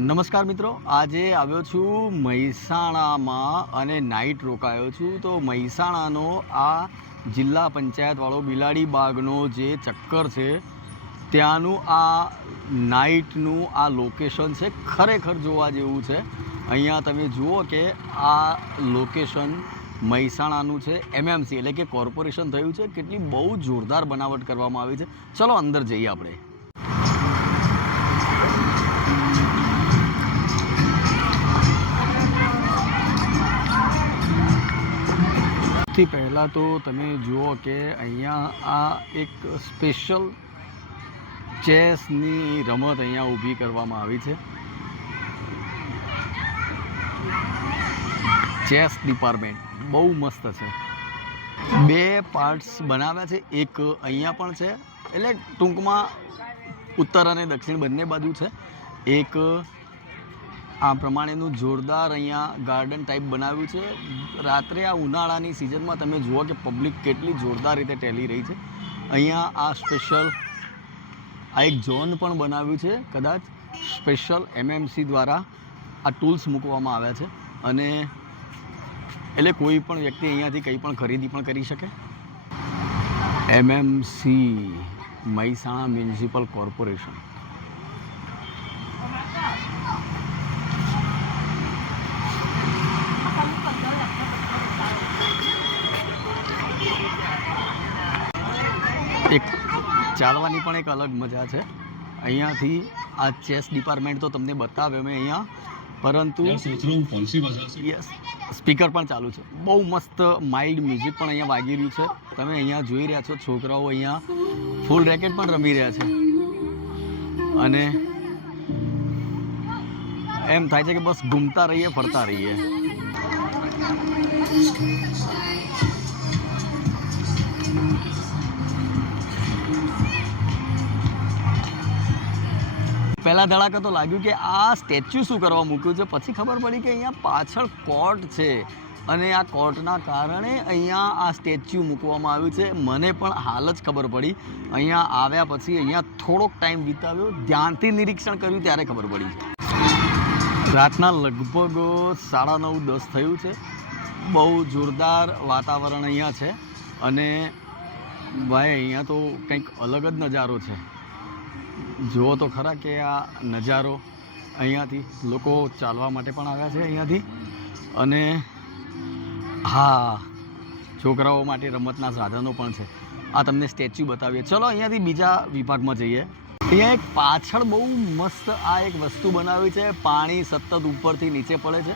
નમસ્કાર મિત્રો, આજે આવ્યો છું મહેસાણામાં અને નાઇટ રોકાયો છું. તો મહેસાણાનો આ જિલ્લા પંચાયતવાળો બિલાડી બાગનો જે ચક્કર છે ત્યાંનું આ નાઇટનું આ લોકેશન છે, ખરેખર જોવા જેવું છે. અહીંયા તમે જુઓ કે આ લોકેશન મહેસાણાનું છે, એમએમસી એટલે કે કોર્પોરેશન થયું છે. કેટલી બહુ જોરદાર બનાવટ કરવામાં આવી છે. ચલો અંદર જઈએ આપણે. સૌથી પહેલાં તો તમે જુઓ કે અહીંયા આ એક સ્પેશિયલ ચેસની રમત અહીંયા ઊભી કરવામાં આવી છે. ચેસ ડિપાર્ટમેન્ટ બહુ મસ્ત છે. 2 પાર્ટ્સ બનાવ્યા છે, એક અહીંયા પણ છે, એટલે ટૂંકમાં ઉત્તર અને દક્ષિણ બંને બાજુ છે. એક આ પ્રમાણેનું જોરદાર અહીંયા ગાર્ડન ટાઈપ બનાવ્યું છે. રાત્રે આ ઉનાળાની સિઝનમાં તમે જુઓ કે પબ્લિક કેટલી જોરદાર રીતે ટેલી રહી છે. અહીંયા આ સ્પેશિયલ આ એક ઝોન પણ બનાવ્યું છે, કદાચ સ્પેશિયલ એમએમસી દ્વારા આ ટૂલ્સ મૂકવામાં આવ્યા છે, અને એટલે કોઈ પણ વ્યક્તિ અહીંયાથી કંઈ પણ ખરીદી પણ કરી શકે. MMC Mehsana municipal corporation. એક ચાલવાની પણ એક અલગ મજા છે. અહીંયાથી આ ચેસ ડિપાર્ટમેન્ટ તો તમને બતાવે મેં અહીંયા, પરંતુ યસ સ્પીકર પણ ચાલુ છે. બહુ મસ્ત માઇલ્ડ મ્યુઝિક પણ અહીંયા વાગી રહ્યું છે. તમે અહીંયા જોઈ રહ્યા છો છોકરાઓ અહીંયા ફૂલ રેકેટ પણ રમી રહ્યા છે, અને એમ થાય છે કે બસ ઘૂમતા રહીએ, ફરતા રહીએ. પહેલા ધડાકા તો લાગ્યું કે આ સ્ટેચ્યુ શું કરવા મૂક્યું છે, પછી ખબર પડી કે અહીંયા પાછળ કોર્ટ છે, અને આ કોર્ટના કારણે અહીંયા આ સ્ટેચ્યુ મૂકવામાં આવ્યું છે. મને પણ હાલ જ ખબર પડી. અહીંયા આવ્યા પછી અહીંયા થોડોક ટાઈમ વિતાવ્યો, ધ્યાનથી નિરીક્ષણ કર્યું ત્યારે ખબર પડી. રાતના લગભગ 9:30-10 થયું છે. બહુ જોરદાર વાતાવરણ અહીંયા છે, અને ભાઈ અહીંયા તો કંઈક અલગ જ નજારો છે. જુઓ તો ખરા કે આ નજારો. અહીંયાથી લોકો ચાલવા માટે પણ આવ્યા છે અહીંયાથી, અને હા, છોકરાઓ માટે રમતના સાધનો પણ છે. આ તમને સ્ટેચ્યુ બતાવીએ. ચલો અહીંયાથી બીજા વિભાગમાં જઈએ. અહીંયા એક પાછળ બહુ મસ્ત આ એક વસ્તુ બનાવી છે. પાણી સતત ઉપરથી નીચે પડે છે.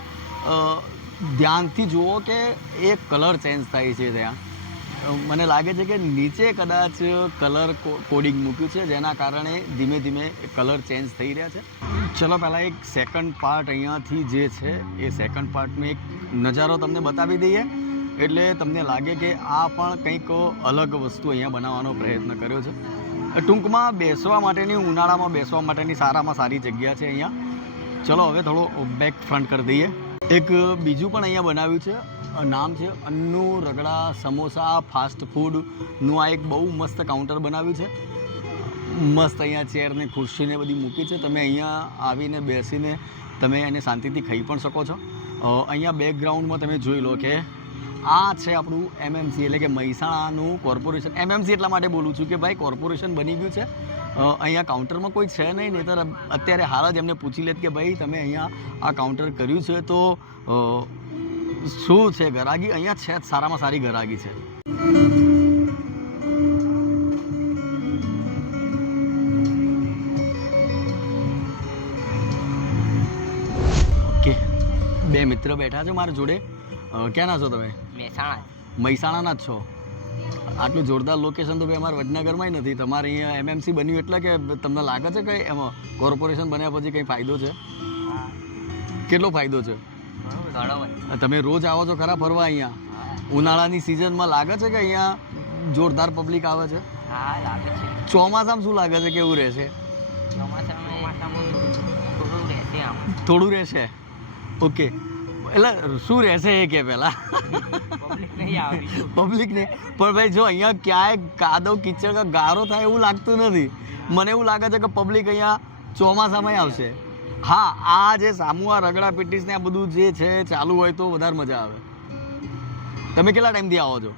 ધ્યાનથી જુઓ કે એ કલર ચેન્જ થાય છે ત્યાં. મને લાગે છે કે નીચે કદાચ કલર કોડિંગ મૂક્યું છે, જેના કારણે ધીમે ધીમે કલર ચેન્જ થઈ રહ્યા છે. ચલો પહેલાં એક સેકન્ડ પાર્ટ અહીંયાથી જે છે એ સેકન્ડ પાર્ટનો એક નજારો તમને બતાવી દઈએ, એટલે તમને લાગે કે આ પણ કંઈક અલગ વસ્તુ અહીંયા બનાવવાનો પ્રયત્ન કર્યો છે. ટૂંકમાં બેસવા માટેની, ઉનાળામાં બેસવા માટેની સારામાં સારી જગ્યા છે અહીંયા. ચલો હવે થોડો બેક ફ્રન્ટ કરી દઈએ. એક બીજું પણ અહીંયા બનાવ્યું છે, નામ છે અન્નુ રગડા સમોસા ફાસ્ટ ફૂડનું. આ એક બહુ મસ્ત કાઉન્ટર બનાવ્યું છે. મસ્ત અહીંયા ચેર ને ખુરશી ને બધી મૂકી છે. તમે અહીંયા આવીને બેસીને તમે એને શાંતિથી ખાઈ પણ શકો છો. અહીંયા બેકગ્રાઉન્ડમાં તમે જોઈ લો કે આ છે આપણું એમએમસી એટલે કે મહેસાણાનું કોર્પોરેશન. એમએમસી એટલા માટે બોલું છું કે ભાઈ કોર્પોરેશન બની ગયું છે. અહીંયા કાઉન્ટરમાં કોઈ છે નહીં, નહીંતર અત્યારે હાલ જ એમને પૂછી લેત કે ભાઈ તમે અહીંયા આ કાઉન્ટર કર્યું છે તો શું છે ગરાગી. અહીંયા છે સારામાં સારી ગરાગી છે. ઓકે, 2 મિત્ર બેઠા છે મારા જોડે. ક્યાંના છો તમે? મહેસાણાના જ છો. આટલું જોરદાર લોકેશન તો ભાઈ અમારા વડનગરમાં નથી. તમારે અહીંયા એમએમસી બન્યું એટલે કે તમને લાગે છે કે એમાં કોર્પોરેશન બન્યા પછી કંઈ ફાયદો છે? કેટલો ફાયદો છે? તમે રોજ આવો છો ખરા ફરવા અહીંયા? ઉનાળાની સિઝનમાં લાગે છે કે અહીંયા જોરદાર પબ્લિક આવે છે? ચોમાસામાં શું લાગે છે, કેવું રહેશે? થોડું રહેશે. ઓકે, એટલે શું રહેશે એ કે પહેલા પબ્લિક ને. પણ ભાઈ જો અહીંયા ક્યાંય કાદવ કીચડ ગારો થાય એવું લાગતું નથી. મને એવું લાગે છે કે પબ્લિક અહીંયા ચોમાસામાં આવશે. હા આ જે સામુ આ રગડા પેટીસ ને આ બધું જે છે ચાલુ હોય તો વધારે મજા આવે. તમે કેટલા ટાઈમથી આવો છો?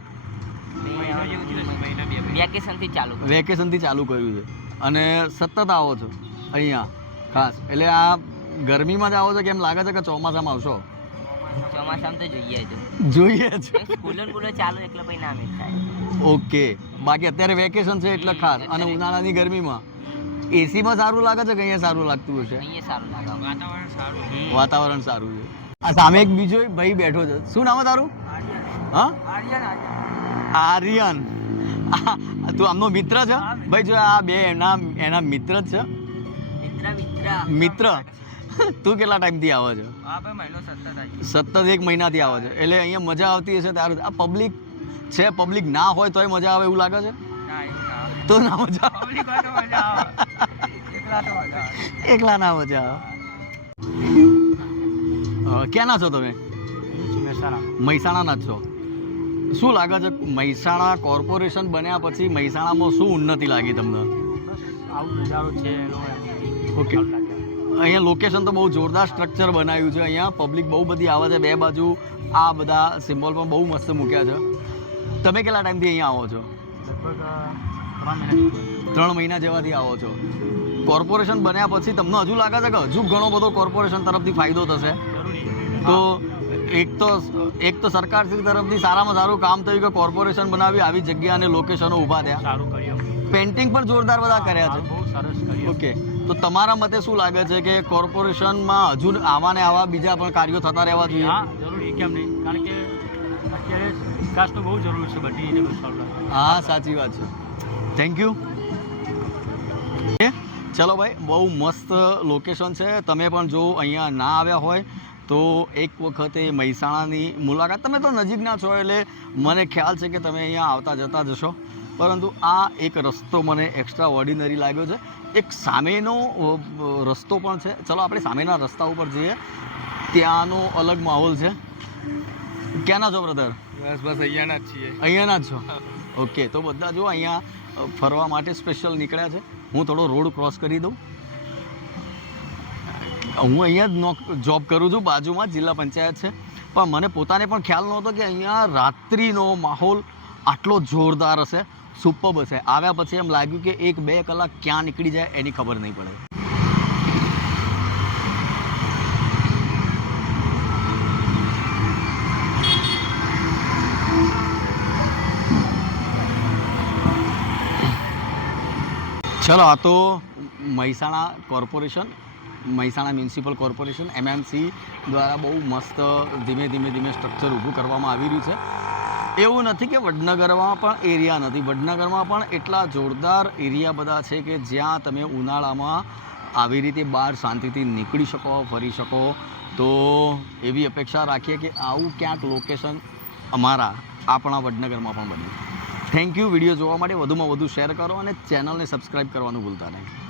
વેકેશનથી ચાલુ. વેકેશનથી ચાલુ કર્યું છે અને સતત આવો છો અહીંયા ખાસ? એટલે આ ગરમીમાં જ આવો છો કે એમ લાગે છે કે ચોમાસામાં આવશો? ચોમાસામાં તો જોઈએ જ. જોઈએ છે. સ્કૂલો ચાલુ એટલે પછી ના મેળ થાય. ઓકે, બાકી અત્યારે વેકેશન છે એટલે ખાસ. અને ઉનાળાની ગરમીમાં એસીમાં સારું લાગે છે કે અહીંયા સારું લાગતું હશે? અહીંયા સારું લાગે, વાતાવરણ સારું. વાતાવરણ સારું છે. આ સામે એક બીજો એક ભાઈ બેઠો છે. શું નામ છે તારું? હા, આર્યન. તું આમનો મિત્ર છે? ભાઈ જો આ બે એના મિત્ર જ છે. મિત્ર. તું કેટલા ટાઈમથી આવે છે? સતત 1 મહિનાથી આવે છે. એટલે અહીંયા મજા આવતી હશે ત્યારે. આ પબ્લિક છે, પબ્લિક ના હોય તોય મજા આવે એવું લાગે છે? તો ના મજા આવે. એકલા ના મજા આવે. ક્યાંના છો તમે? મહેસાણાના જ છો. શું લાગે છે મહેસાણા કોર્પોરેશન બન્યા પછી મહેસાણામાં શું ઉન્નતિ લાગી તમને? ઓકે, અહીંયા લોકેશન તો બહુ જોરદાર સ્ટ્રક્ચર બનાવ્યું છે. અહીંયા પબ્લિક બહુ બધી આવે છે. બે બાજુ આ બધા સિમ્બોલ પણ બહુ મસ્ત મૂક્યા છે. તમે કેટલા ટાઈમથી અહીંયા આવો છો? 3 મહિના જેવાથી આવો છો. કોર્પોરેશન બન્યા પછી તમને હજુ લાગે છે કે હજુ ઘણો બધો કોર્પોરેશન તરફથી ફાયદો થશે? તો એક તો સરકારશ્રી તરફથી સારામાં સારું કામ થયું કે કોર્પોરેશન બનાવી, આવી જગ્યા અને લોકેશનો ઊભા થયા. પેન્ટિંગ પણ જોરદાર બધા કર્યા છે. ઓકે, તો તમારા મતે શું લાગે છે કે કોર્પોરેશનમાં હજુ આવા ને આવા બીજા પણ કાર્યો થતા રહેવા જોઈએ? જરૂરી, કેમ નહીં? કારણ કે અત્યારે વિકાસનું બહુ જરૂર છે બધી રીતે. હા, સાચી વાત છે. Thank you. ચલો ભાઈ, બહુ મસ્ત લોકેશન છે. તમે પણ જો અહીંયા ના આવ્યા હોય તો એક વખતે મહેસાણાની મુલાકાત. તમે તો નજીકના છો એટલે મને ખ્યાલ છે કે તમે અહીંયા આવતા જતા જશો. પરંતુ આ એક રસ્તો મને એક્સ્ટ્રા ઓર્ડિનરી લાગ્યો છે. એક સામેનો રસ્તો પણ છે. ચલો આપણે સામેના રસ્તા ઉપર જઈએ. ત્યાંનો અલગ માહોલ છે. ક્યાંના છો બ્રધર? બસ અહીંયાના જ છીએ. અહીંયાના જ છો? ઓકે, તો બધા જો અહીંયા ફરવા માટે સ્પેશિયલ નીકળ્યા છે. હું થોડો રોડ ક્રોસ કરી દઉં. હું અહીંયા જ જોબ કરું છું, બાજુમાં જિલ્લા પંચાયત છે. પણ મને પોતાને પણ ખ્યાલ નહોતો કે અહીંયા રાત્રિનો માહોલ આટલો જોરદાર હશે, સુપર્બ હશે. આવ્યા પછી એમ લાગ્યું કે 1-2 કલાક ક્યાં નીકળી જાય એની ખબર નહીં પડે. ચલો, આ તો Mehsana corporation, Mehsana municipal corporation MMC દ્વારા બહુ મસ્ત ધીમે ધીમે સ્ટ્રક્ચર ઊભું કરવામાં આવી રહ્યું છે. એવું નથી કે વડનગરમાં પણ એરિયા નથી. વડનગરમાં પણ એટલા જોરદાર એરિયા બધા છે કે જ્યાં તમે ઉનાળામાં આવી રીતે બહાર શાંતિથી નીકળી શકો, ફરી શકો. તો એવી અપેક્ષા રાખીએ કે આવું ક્યાંક લોકેશન આપણા વડનગરમાં પણ બને. Thank you. વિડીયો જોવા માટે વધુમાં વધુ શેર કરો અને ચેનલને સબસ્ક્રાઈબ કરવાનું ભૂલતા નહીં.